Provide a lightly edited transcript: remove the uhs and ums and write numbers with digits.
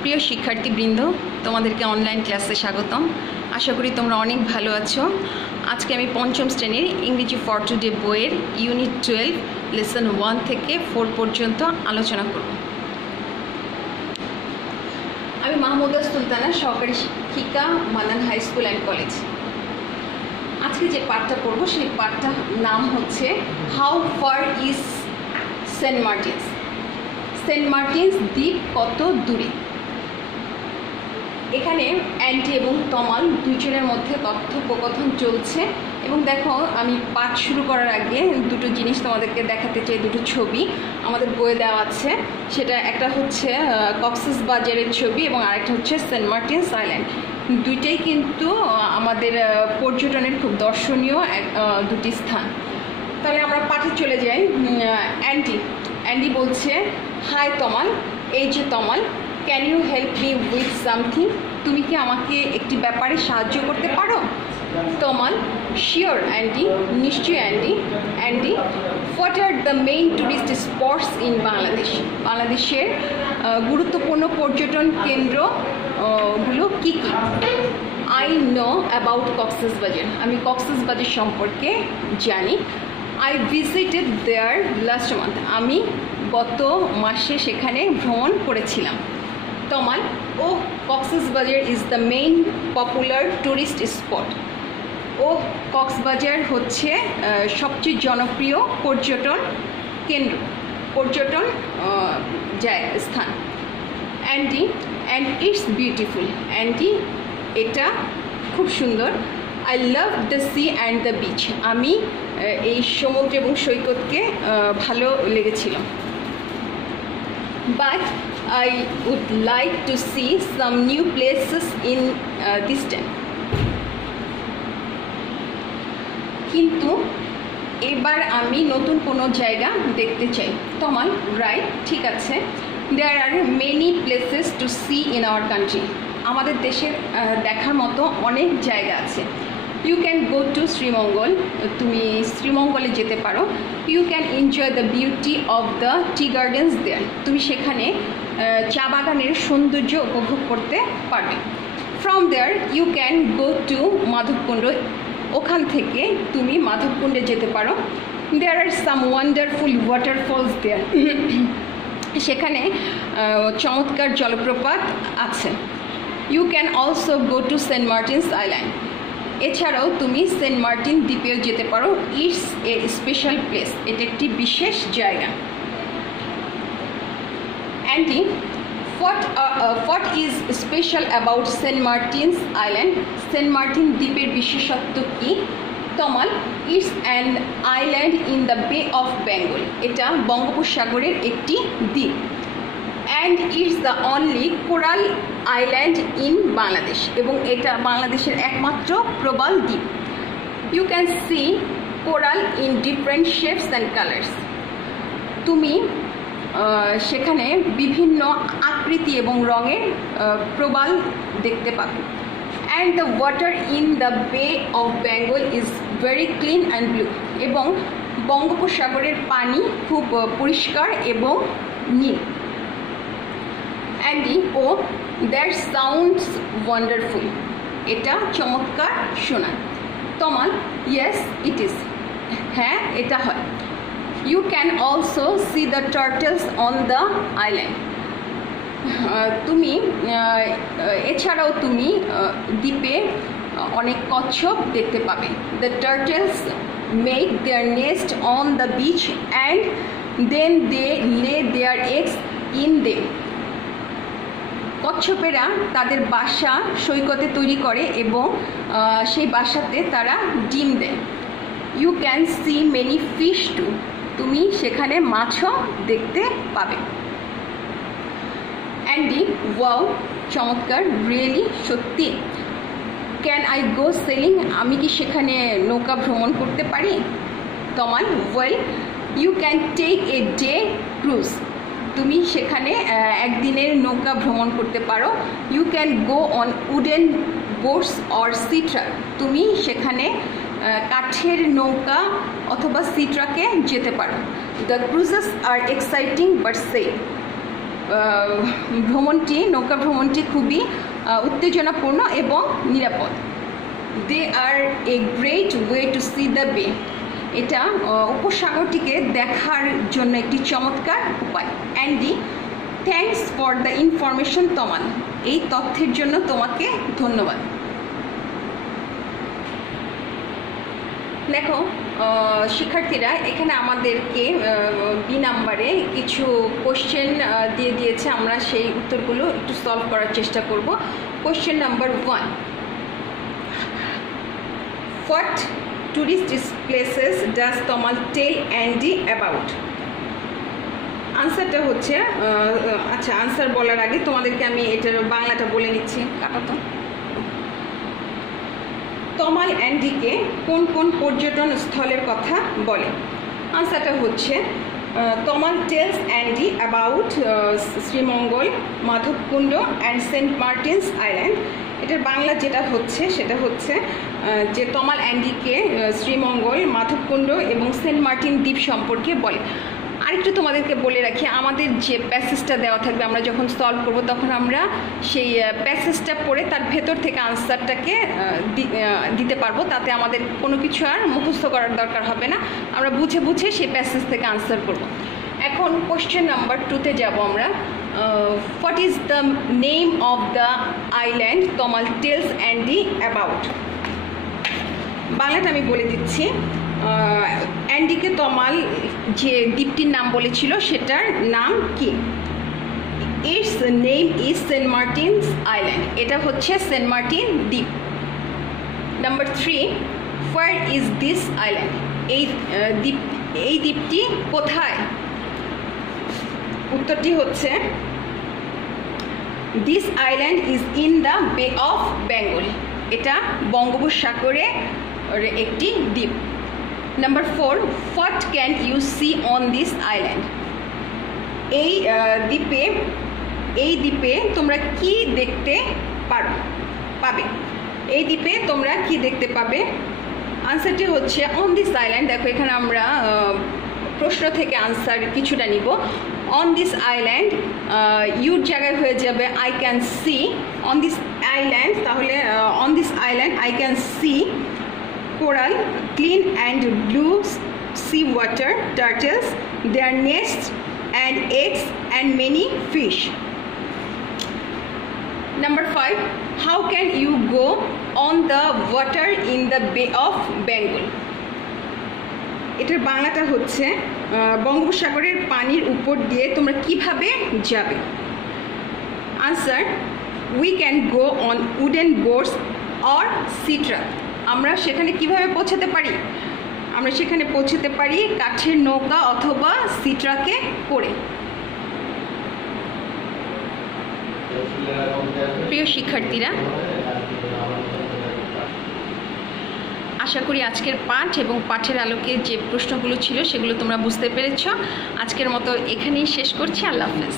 প্রিয় শিক্ষার্থীবৃন্দ, তোমাদেরকে অনলাইন ক্লাসে স্বাগতম। আশা করি তোমরা অনেক ভালো আছো। আজকে আমি পঞ্চম শ্রেণীর ইংরেজি ফর টুডে বইয়ের ইউনিট 12 লেসন 1 থেকে 4 পর্যন্ত আলোচনা করব। আমি মাহমুদা সুলতানা, সহকারী শিক্ষিকা, Manan high school and college. আজকে যে পাঠটা পড়বো সেই পাঠটার নাম হচ্ছে how far is Saint Martin's. Saint Martin's দ্বীপ কত দূরে। এখানে অ্যান্টি এবং তমাল দুজনের মধ্যে কথোপকথন চলছে। এবং দেখো, আমি পাঠ শুরু করার আগে দুটো জিনিস তোমাদেরকে দেখাতে চাই। দুটো ছবি আমাদের বইয়ে দেওয়া আছে। সেটা একটা হচ্ছে কক্সবাজারের ছবি এবং আরেকটা হচ্ছে সেন্ট মার্টিনস আইল্যান্ড। দুইটাই কিন্তু আমাদের পর্যটনের খুব দর্শনীয় দুটি স্থান। তাহলে আমরা পাঠে চলে যাই। অ্যান্ডি বলছে, হাই তমাল, এই যে Tamal, can you help me with something? তুমি কি আমাকে একটি ব্যাপারে সাহায্য করতে পারো? তমাল, শিওর অ্যান্ডি, নিশ্চয়ই Andy. Andy, what are the main tourist spots in Bangladesh? বাংলাদেশের গুরুত্বপূর্ণ পর্যটন কেন্দ্রগুলো কী কী? আই নো অ্যাবাউট কক্সবাজার, আমি কক্সবাজার সম্পর্কে জানি। I visited there last month, আমি গত মাসে সেখানে ভ্রমণ করেছিলাম। Tamal, oh Cox's Bazar is the main popular tourist spot. ও কক্সবাজার হচ্ছে সবচেয়ে জনপ্রিয় পর্যটন কেন্দ্র, পর্যটন স্থান। Andy, and it's beautiful. Andy, এটা খুব সুন্দর। I love the sea and the beach, আমি এই সমুদ্র এবং সৈকতকে ভালো লেগেছিল। But I would like to see some new places in this town. কিন্তু এবার আমি নতুন কোনো জায়গা দেখতে চাই। তমাল, রাইট, ঠিক আছে। There are many places to see in our country. আমাদের দেশের দেখার মতো অনেক জায়গা আছে। You can go to Sreemangal, তুমি শ্রীমঙ্গলে যেতে পারো। You can enjoy the beauty of the tea gardens there. তুমি সেখানে চা বাগানের সৌন্দর্য উপভোগ করতে পারবে। From there you can go to Madhabkunda, ওখান থেকে তুমি মাধবকুণ্ডে যেতে পারো। There are some wonderful waterfalls there. সেখানে চমৎকার জলপ্রপাত আছে। You can also go to Saint Martin's Island. এছাড়াও তুমি সেন্ট মার্টিন দ্বীপেও যেতে পারো। ইটস এ স্পেশাল প্লেস, এটা একটি বিশেষ জায়গা। Andy, what is special about Saint Martin's island? Saint Martin দ্বীপের বিশেষত্ব কী? Tamal, it's an island in the বে অফ বেঙ্গল, এটা বঙ্গোপসাগরের একটি দ্বীপ। And it's the only coral island in Bangladesh, এবং এটা বাংলাদেশের একমাত্র প্রবাল দ্বীপ। You can see coral in different shapes and colours, তুমি সেখানে বিভিন্ন আকৃতি এবং রঙের প্রবাল দেখতে পাবে। And the water in the বে of Bengal is very clean and blue, এবং বঙ্গোপসাগরের পানি খুব পরিষ্কার এবং নীল। Andy, oh that sounds wonderful, এটা চমৎকার শোনায়। তমাল, ইয়েস ইট ইজ, হ্যাঁ এটা হয়। You can also see the turtles on the island, তুমি এছাড়াও তুমি দ্বীপে অনেক কচ্ছপ দেখতে পাবে। The turtles make their nest on the beach and then they lay their eggs in them. কচ্ছপেরা তাদের বাসা সৈকতে তৈরি করে এবং সেই বাসাতে তারা ডিম দেয়। You can see many fish too, তুমি সেখানে মাছও দেখতে পাবে। অ্যান্ডি, ওয়াও, চমৎকার, রিয়েলি, সত্যি। ক্যান আই গো সেলিং, আমি কি সেখানে নৌকা ভ্রমণ করতে পারি? Tamal, well, you can take a day cruise, তুমি সেখানে একদিনের নৌকা ভ্রমণ করতে পারো। You can go on wooden boats or sea truck, তুমি সেখানে কাঠের নৌকা অথবা সি ট্রাকে যেতে পারো। The cruises are exciting but safe, নৌকা ভ্রমণটি খুবই উত্তেজনাপূর্ণ এবং নিরাপদ। They are a great way to see the bay, এটা উপসাগরটিকে দেখার জন্য একটি চমৎকার উপায়। Andy, thanks for the information Tamal, এই তথ্যের জন্য তোমাকে ধন্যবাদ। দেখো শিক্ষার্থীরা, এখানে আমাদেরকে বি নাম্বারে কিছু কোশ্চেন দিয়ে দিয়েছে, আমরা সেই উত্তরগুলো একটু সলভ করার চেষ্টা করব। Question number 1, what tourist places does Tomal tell Andy about? আনসারটা হচ্ছে, আচ্ছা আনসার বলার আগে তোমাদেরকে আমি এটার বাংলাটা বলে নিচ্ছি। কাটাতো তমাল অ্যান্ডিকে কোন কোন পর্যটন স্থলের কথা বলে? আনসারটা হচ্ছে, Tamal tells Andy about Sreemangal, Madhabkunda and Saint Martin's Island. এটার বাংলা যেটা হচ্ছে সেটা হচ্ছে যে তমাল অ্যান্ডিকে শ্রীমঙ্গল, মাধবকুণ্ড এবং সেন্ট মার্টিন দ্বীপ সম্পর্কে বলে। আরেকটু তোমাদেরকে বলে রাখি, আমাদের যে প্যাসেজটা দেওয়া থাকবে আমরা যখন সলভ করব তখন আমরা সেই প্যাসেজটা পড়ে তার ভেতর থেকে আনসারটাকে দিতে পারবো, তাতে আমাদের কোনো কিছু আর মুখস্থ করার দরকার হবে না, আমরা বুঝে বুঝে সেই প্যাসেজ থেকে আনসার করব। এখন কোশ্চেন নাম্বার 2-তে যাব আমরা। What is the name of the island Tomal tells Andy about? বাংলাটা আমি বলে দিচ্ছি। অ্যান্ডিকে তমাল যে দ্বীপটির নাম বলেছিল সেটার নাম কি? Its name is Saint Martin's island, এটা হচ্ছে সেন্ট মার্টিন দ্বীপ। Number 3, where is this island? এই দ্বীপটি কোথায়? উত্তরটি হচ্ছে, this island is in the বে অফ বেঙ্গল, এটা বঙ্গোপসাগরে একটি দ্বীপ। Number 4, what can you see on this island? এই দ্বীপে তোমরা কি দেখতে পাবে? এই দ্বীপে তোমরা কি দেখতে পাবে? আনসারটি হচ্ছে, অন দিস আইল্যান্ড। দেখো এখানে আমরা প্রশ্ন থেকে আনসার কিছুটা নিব। অন দিস আইল্যান্ড, ইউর জায়গায় হয়ে যাবে I can see. On this island, তাহলে on this island I can see coral, clean and blue sea water, turtles, their nests and eggs and many fish. Number 5, how can you go on the water in the Bay of Bengal? এটার বাংলাটা হচ্ছে, বঙ্গোপসাগরের পানির উপর দিয়ে তোমরা কিভাবে যাবে? Answer, we can go on wooden boats or sea truck. আমরা সেখানে কিভাবে পৌঁছাতে পারি? আমরা সেখানে পৌঁছাতে পারি কাঠের নৌকা অথবা সি ট্রাকে করে। প্রিয় শিক্ষার্থীরা, আশা করি আজকের পাঠ এবং পাঠের আলোকে যে প্রশ্নগুলো ছিল সেগুলো তোমরা বুঝতে পেরেছ। আজকের মতো এখানেই শেষ করছি। আল্লাহ হাফেজ।